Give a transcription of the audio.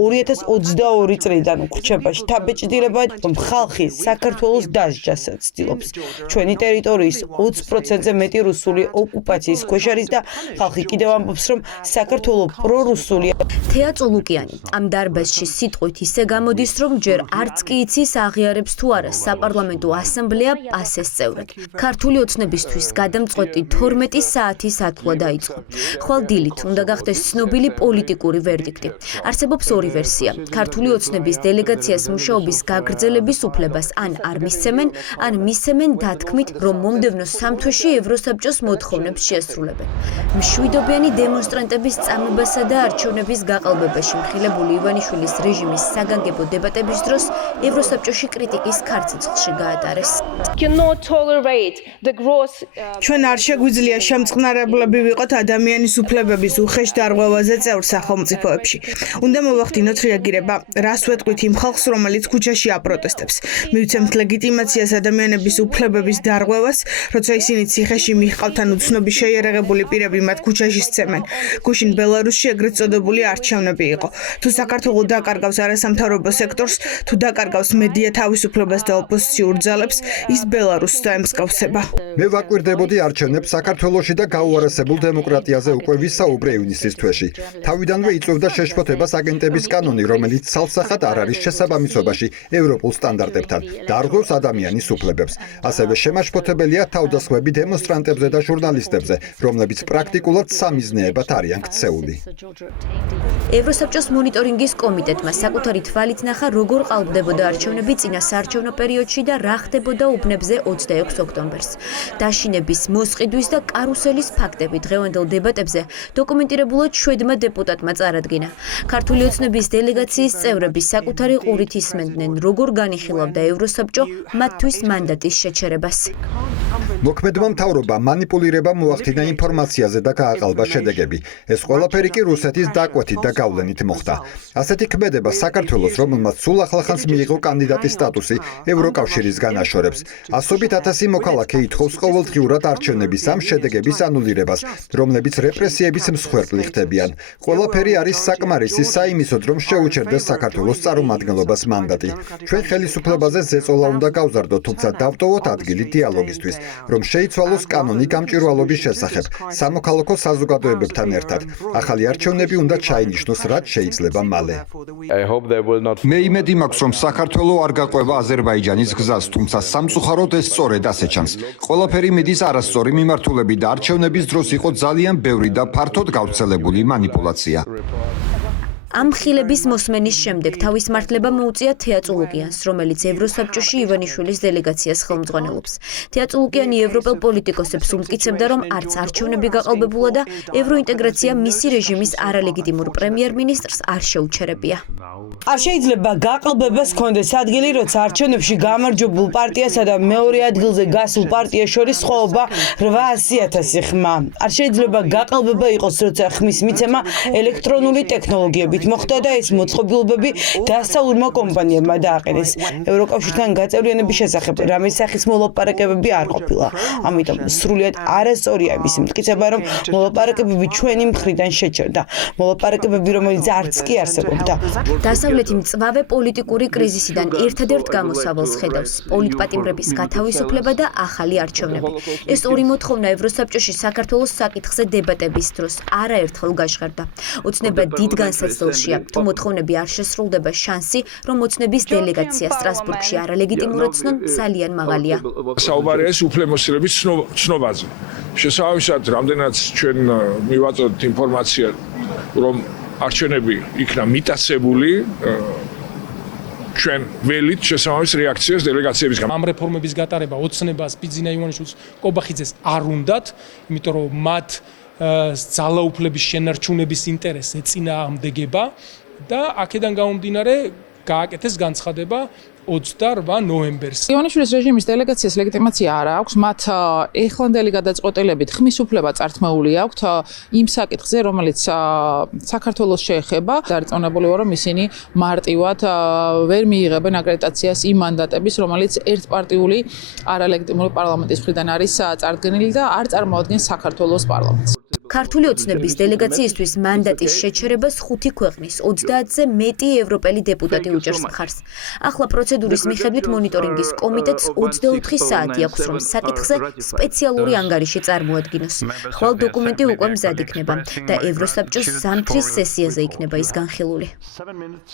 2022 წლიდან უხრჩებაში თაბეჭდილება, რომ ხალხი საქართველოს დასჯასაც ცდილობს. ჩვენი ტერიტორიის 20%-ზე მეტი რუსული ოკუპაციის ქვეშ არის და ხალხი კიდევ ამბობს, რომ საქართველო პრორუსულია. თეა წულუკიანი ამ დარბაზში სიტყვით ისე გამოდის, რომ ჯერ არც კი იცის აღიარებს თუ არა საპარლამენტო ასამბლეა პასეს წევრად. ქართული ოცნებისთვის გადამწყვეტი 12 საათის ათვლა დაიწყო. ხვალ დილით უნდა გახდეს ცნობილი პოლიტიკური ვერდიქტი. არსებობს ორი ვერსია. ქართული ოცნების დელეგაციას მუშაობის გაგრძელების უფლებას ან არ მისცემენ, ან მისცემენ დათქმით, რომ მომდევნო 3 თვეში ევროსაბჭოს მოთხოვნებს შეასრულებენ. მშვიდობიანი დემონსტრანტების წამებასა და არჩევნების გაყალბებაში მხილებული ივანიშვილის რეჟიმის საგანგებო დებატების დროს ევროსაბჭოში კრიტიკის ქარცეცხლში გაატარეს. ჩვენ არ შეგვიძლია შემწყნარებლები ვიყოთ ადამიანის უფლებების უხეშ დარღვევაზე წევრ სახელმწიფოებში. უნდა მოვახდინოთ რეაგირება, რას ვეტყვით იმ ხალხს, რომელიც ქუჩაში აპროტესტებს. მივცემთ ლეგიტიმაციას ადამიანების უფლებების დარღვევას, როცა ისინი ციხეში მიჰყავთ ან უცნობი შეიარაღებული პირები მათ ქუჩაში სცემენ. გუშინ ბელარუსში ეგრეთ წოდებული არჩევნები იყო. თუ საქართველო დაკარგავს არასამთავრობო სექტორს, თუ დაკარგავს მედია თავისუფლებას და ოპოზიციურ ძალებს, ის ბელარუსს დაემსგავსება. მე ვაკვირდებოდი არჩევნებს საქართველოში და გაუარესებულ დემოკრატიაზე უკვე ვისაუბრე ივნისის თვეში. თავიდანვე იწვევდა შეშფოთებას აგენტების კანონი, რომელიც ცალსახად არ არის შესაბამისობაში ევროპულ სტანდარტებთან და არღვევს ადამიანის უფლებებს. ასევე შემაშფოთებელია თავდასხმები დემონსტრანტებზე და ჟურნალისტებზე, რომლებიც პრაქტიკულად სამიზნეებად არიან ქცეული. ევროსაბჭოს მონიტორინგის კომიტეტმა საკუთარი თვალით ნახა, როგორ ყალბდებოდა არჩევნები წინა საარჩევნო პერიოდში და რა ხდებოდა უბნებზე 26 ოქტომბერს. დაშინების, მოსყიდვის და კარუსელის ფაქტები დღევანდელ დებატებზე დოკუმენტირებულად 7 დეპუტატმა წარადგინა. ქართული ოცნების დელეგაციის წევრები საკუთარი ყურით ისმენდნენ, როგორ განიხილავდა ევროსაბჭო მათთვის მანდატის შეჩერებას. მოქმედმა მთავრობამ მანიპულირება მოახდინა ინფორმაციაზე და გააყალბა შედეგები. ეს ყველაფერი კი რუსეთის დაკვეთით და გავლენით მოხდა. ასეთი ქმედება საქართველოს, რომელმაც სულ ახლახანს მიიღო კანდიდატის სტატუსი, ევროკავშირისგან აშორებს. ასობით ათასი მოქალაქე ითხოვს ყოველდღიურად არჩევნების ამ შედეგების ანულირებას, რომლებიც რეპრესიების მსხვერპლი ხდებიან. ყველაფერი არის საკმარისი საიმისოდ, რომ შეუჩერდეს საქართველოს წარმომადგენლობას მანდატი. ჩვენ ხელისუფლებაზე ზეწოლა უნდა გავზარდოთ, თუმცა დავტოვოთ ადგილი დიალოგისთვის, რომ შეიცვალოს კანონი გამჭვირვალობის შესახებ სამოქალაქო საზოგადოებებთან ერთად. ახალი არჩევნები უნდა ჩაინიშნოს, რაც შეიძლება მალე. მე იმედი მაქვს, რომ საქართველო არ გაყვება აზერბაიჯანის გზას, თუმცა სამწუხაროდ ეს სწორედ ასე ჩანს. ყველაფერი მიდის არასწორი მიმართულებით და არჩევნების დროს იყო ძალიან ბევრი და ფართოდ გავრცელებული მანიპულაცია. ამ ხილების მოსმენის შემდეგ თავის მართლება მოუწია თეა წულუკიანს, რომელიც ევროსაბჭოში ივანიშვილის დელეგაციას ხელმძღვანელობს. თეა წულუკიანი ევროპელ პოლიტიკოსებს უმტკიცებდა, რომ არც არჩევნები გაყალბებულა და ევროინტეგრაცია მისი რეჟიმის არალეგიტიმურ პრემიერ-მინისტრს არ შეუჩერებია. არ შეიძლება გაყალბებას ჰქონდეს ადგილი, როცა არჩევნებში გამარჯვებულ პარტიასა და მეორე ადგილზე გასულ პარტიას შორის სხვაობა 800,000 ხმა. არ შეიძლება გაყალბება იყოს, როცა ხმის მიცემა ელექტრონული ტექნოლოგიებით მოხდა და ეს მოწყობილობები დასავლურმა კომპანიებმა დააყენეს. ევროკავშირთან გაწევრიანების შესახებ რამე სახის მოლაპარაკებები არ ყოფილა. ამიტომ სრულიად არასწორია იმის მტკიცება, რომ მოლაპარაკებები ჩვენი მხრიდან შეჩერდა. მოლაპარაკებები, რომელიც არც კი არსებობდა. დასავლეთი მწვავე პოლიტიკური კრიზისიდან ერთადერთ გამოსავალს ხედავს პოლიტპატიმრების გათავისუფლება და ახალი არჩევნები. ეს ორი მოთხოვნა ევროსაბჭოში საქართველოს საკითხზე დებატების დროს არაერთხელ გაჟღერდა. ოცნება დიდ განსაცდელშია, თუ მოთხოვნები არ შესრულდება, შანსი, რომ ოცნების დელეგაცია სტრასბურგში არალეგიტიმურად ცნონ, ძალიან მაღალია. საუბარია ეს უფლებამოსილების ცნობაზე. შესაბამისად, რამდენად ჩვენ მივაწოდეთ ინფორმაცია, რომ არჩევნები იქნა მიტაცებული, ჩვენ ველით შესაბამის რეაქციას დელეგაციებისგან. ამ რეფორმების გატარება ოცნებას ბიძინა ივანიშვილს, კობახიძეს არ უნდათ, იმიტომ რომ მათ ძალაუფლების შენარჩუნების ინტერესს ეწინააღმდეგება და აქედან გამომდინარე გააკეთეს განცხადება 28 ნოემბერს. ივანიშვილის რეჟიმის დელეგაციას ლეგიტიმაცია არ აქვს, მათ ეხლანდელი გადაწყვეტილებით ხმის უფლება წართმეული აქვთ იმ საკითხზე, რომელიც საქართველოს შეეხება. დარწმუნებული ვარ, რომ ისინი მარტივად ვერ მიიღებენ აკრედიტაციას იმ მანდატების, რომელიც ერთპარტიული არალეგიტიმური პარლამენტის მხრიდან არის წარდგენილი და არ წარმოადგენს საქართველოს პარლამენტს. ქართული ოცნების დელეგაციისთვის მანდატის შეჩერებას 5 ქვეყნის 30-ზე მეტი ევროპელი დეპუტატი უჭერს მხარს. ახლა პროცედურის მიხედვით მონიტორინგის კომიტეტს 24 საათი აქვს, რომ საკითხზე სპეციალური ანგარიში წარმოადგინოს. ხვალ დოკუმენტი უკვე მზად იქნება და ევროსაბჭოს ზამთრის სესიაზე იქნება ის განხილული.